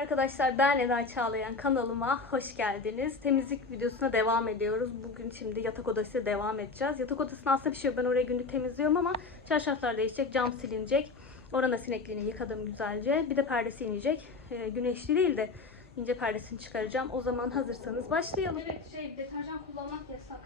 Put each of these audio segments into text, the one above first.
arkadaşlar ben Eda Çağlayan kanalıma hoş geldiniz. Temizlik videosuna devam ediyoruz. Bugün şimdi yatak odası devam edeceğiz. Yatak odasında aslında bir şey yok. Ben orayı günlük temizliyorum ama çarşaflar değişecek, cam silinecek. Oranın sinekliğini yıkadım güzelce. Bir de perdesi inecek. Ee, güneşli değil de ince perdesini çıkaracağım. O zaman hazırsanız başlayalım. Evet şey deterjan kullanmak yasak.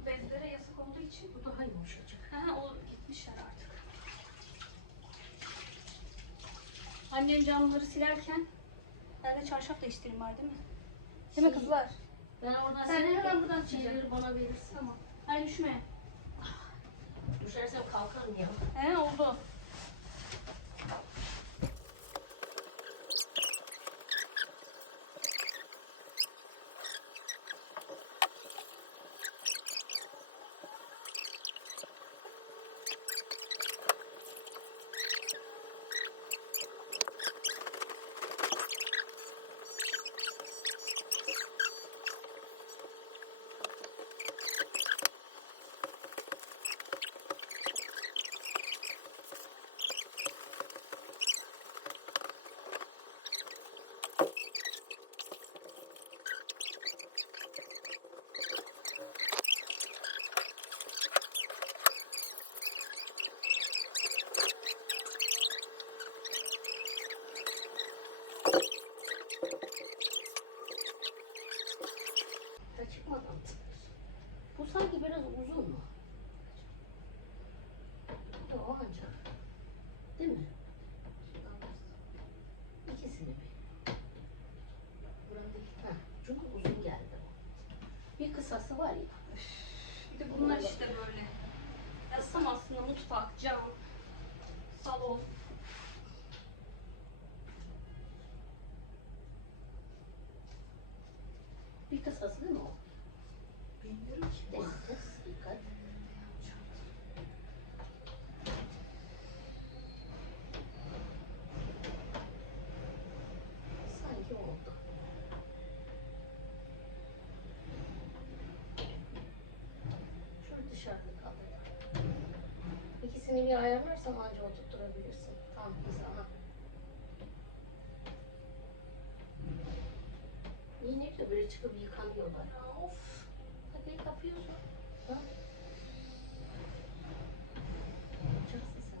Bu bezlere yasak olduğu için. Bu daha yumuşacık. Ha, o gitmişler artık. Annem camları silerken ben de çarşaf değiştireyim var değil mi? Değil mi Şey, kızlar? Ben oradan Sen seni hemen buradan çevirir bana verirsin. Tamam. Hayır düşme. Düşersem kalkarım ya. He oldu. Çıkmadan. Bu sanki biraz uzun mu? Yok ancak. Değil mi? İkisini bir. Buradaki, ha, çünkü uzun geldi o. Bir kısası var ya. Bir de bunlar işte böyle. Yazsam aslında mutfak, cam, salon. Bir kısası değil mi o? Bilmiyorum ki. Deniz, dikkat. Sanki oldu. Şurada dışarıda kaldı. İkisini bir ayarlarsan anca oturtturabilirsin. Tam hizana. Çıkıp yıkanıyorlar. Of. Hadi kapıyorsun. Ha? Yapacaksın sen.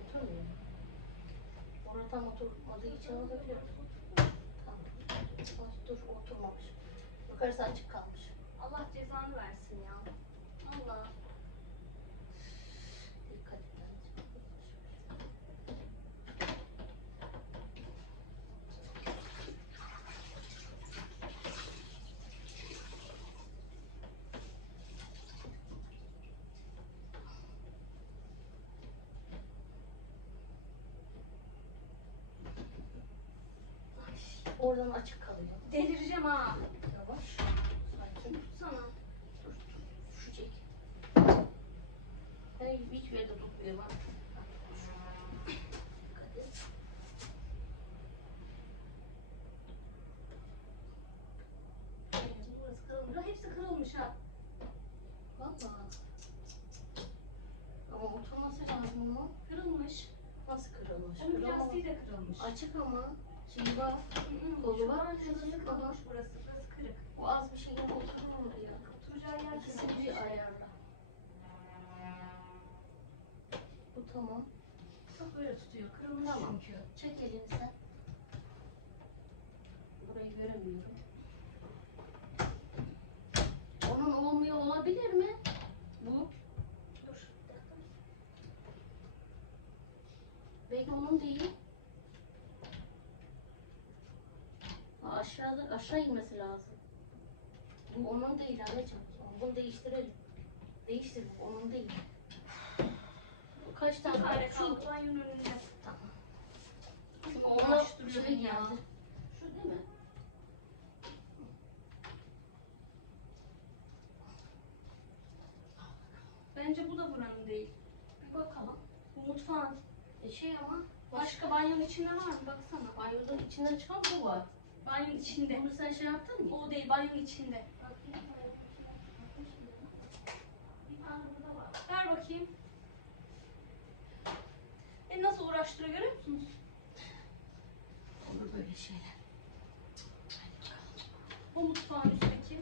Oturmuyor. Oradan oturmadığı için olabilir. Tamam. Dur oturmamış. Yukarısı açık kalmış. Allah cezanı versin ya. Allah. Dikkat et. Oradan açık kalıyor. Delireceğim ha. Yavaş. Sakin. Tutsana. Dur. Düşecek. Et. Burası kırılmış. Hepsi kırılmış ha. Valla. Ama oturması lazım ama. Kırılmış. Nasıl kırılmış? Onun plastiği de kırılmış. Açık ama. Şimdi bak. Kolu var. Kırılmış burası. Bu tamam. Çok böyle tutuyor. Kırılmış Tamam. çünkü. Çek elini sen. Burayı göremiyorum. Onun olmuyor olabilir mi? Bu. Dur. Belki onun değil. Aşağıda aşağı inmesi lazım. Bu onun değil anneciğim. Bunu değiştirelim. Değiştir bu onun değil. Kaç tane? tane Şu- banyonun önünde. Tamam. Ona uğraştırıyor şey geldi. Şu değil mi? Bence bu da buranın değil. Bir bakalım. Bu mutfağın. E şey ama Başka banyonun içinde var mı? Baksana. banyonun içinden çıkan bu var. Banyonun içinde. Bunu sen şey yaptın mı? O değil banyonun içinde. Ver bakayım. Beni nasıl uğraştırıyor görüyor musunuz? Olur böyle şeyler. Bu mutfağın üstteki.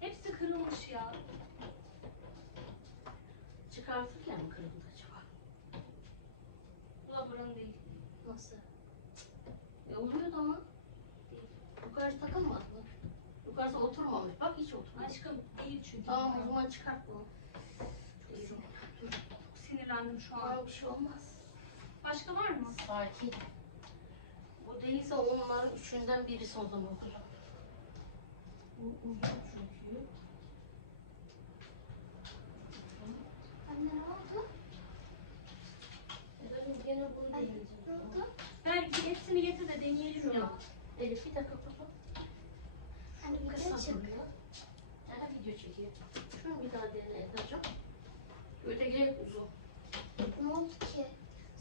Hepsi kırılmış ya. Çıkartırken mi kırıldı acaba? Bu da buranın değil. Nasıl? E oluyordu ama. Yukarısı takılmaz mı? Yukarısı oturmamış. Bak hiç oturmamış. Aşkım değil çünkü. Tamam o zaman çıkart bunu. Çok sinirlendim. Çok sinirlendim şu an. Tamam bir şey olmaz. Başka var mı? Sakin. Bu değilse onların üçünden birisi o zaman. Bu uyuyor çünkü.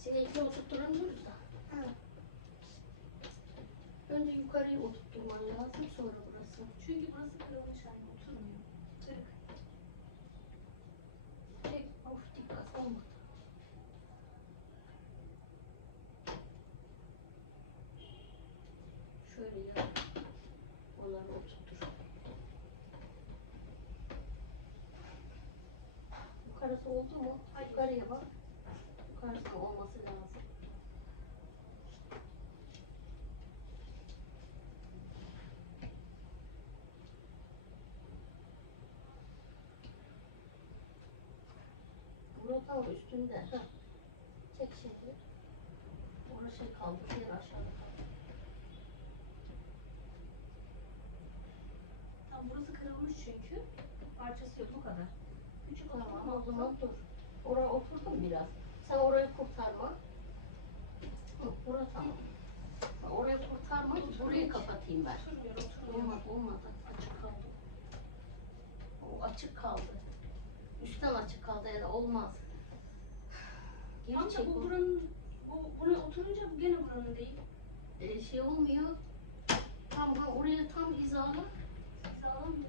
Sinekli oturtturamıyoruz da. Ha. Önce yukarıyı oturtturman lazım sonra burası. Çünkü burası kırılmış yani oturmuyor. Kırık. Tek of dikkat olmadı. Şöyle yap. Onları oturtur. Yukarısı oldu mu? Yukarıya bak. Yukarısı olması lazım. Ama üstünde. Heh. Çek şimdi. Orası şey kaldı. Diğer aşağıda kaldı. Tamam burası kırılmış çünkü. Parçası yok bu kadar. Küçük Tamam ama o zaman dur. Oraya oturdum biraz. Sen orayı kurtarma. Hı, Bura tamam. Orayı kurtarma. Burayı kapatayım ben. Oturmuyor, oturmuyor. Olmadı, olmadı. Açık kaldı. O açık kaldı. Üstten açık kaldı ya da olmaz. Geri çek bu onu. buranın, bu, buna oturunca bu gene buranın değil. Ee, şey olmuyor. Tam ha, oraya tam hizalı. Sağlam mı?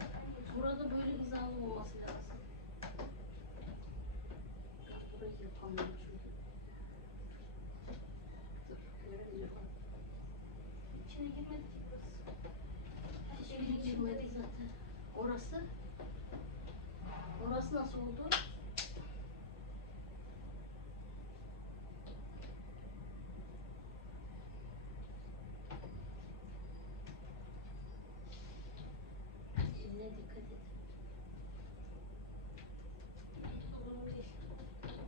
Burada böyle hizalı olması lazım. Burayı yapamıyorum çünkü. Dur, göremiyorum. İçine girmedi ki burası. Hiçbiri girmedi zaten. Orası? Orası nasıl oldu? Dikkat et.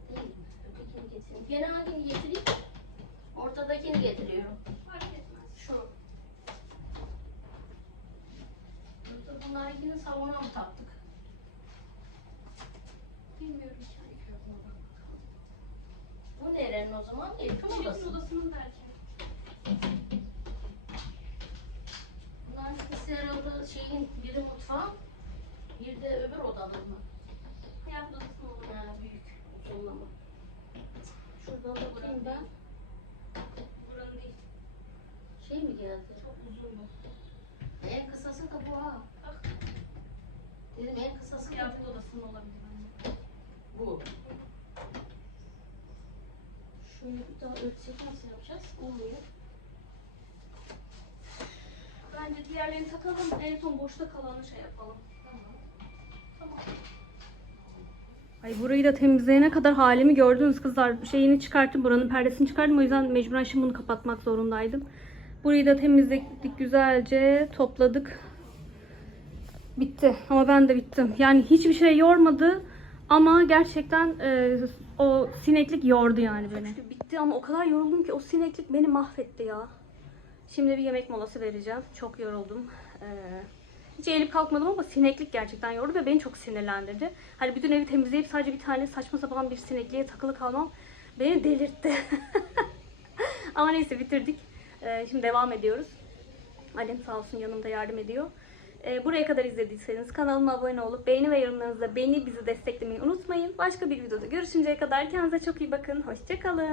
Değil. Mi? Ötekini getireyim. Gene hangini getireyim? Ortadakini getiriyorum. Fark etmez. Şu. Bunlar ikini savuna mı taktık? Bilmiyorum ki. Bu nerenin o zaman? Elif'in Elif'in odası. odasının belki. İkisi herhalde şeyin biri mutfağın, bir de öbür odanın mı? Olur. Ha, büyük uzunlama. Şuradan da bakayım ben. Buranın değil. Şey mi geldi? Çok uzun bu. En kısası da bu ha. Bak. Dedim en kısası da Kıyafet odasının olabilir bence. bu. Şöyle bir daha ölçsek nasıl yapacağız? Olmuyor. Bence diğerlerini takalım. En son boşta kalanı şey yapalım. Ay burayı da temizleyene kadar halimi gördünüz kızlar. Şeyini çıkarttım buranın perdesini çıkarttım. O yüzden mecburen şimdi bunu kapatmak zorundaydım. Burayı da temizledik güzelce topladık. Bitti ama ben de bittim. Yani hiçbir şey yormadı ama gerçekten e, o sineklik yordu yani beni. Bitti ama o kadar yoruldum ki o sineklik beni mahvetti ya. Şimdi bir yemek molası vereceğim. Çok yoruldum. Ee, hiç eğilip kalkmadım ama sineklik gerçekten yordu ve beni çok sinirlendirdi. Hani bütün evi temizleyip sadece bir tane saçma sapan bir sinekliğe takılı kalmam beni delirtti. ama neyse bitirdik. Ee, şimdi devam ediyoruz. Annem sağ olsun yanımda yardım ediyor. Ee, buraya kadar izlediyseniz kanalıma abone olup beğeni ve yorumlarınızla beni bizi desteklemeyi unutmayın. Başka bir videoda görüşünceye kadar kendinize çok iyi bakın. Hoşçakalın.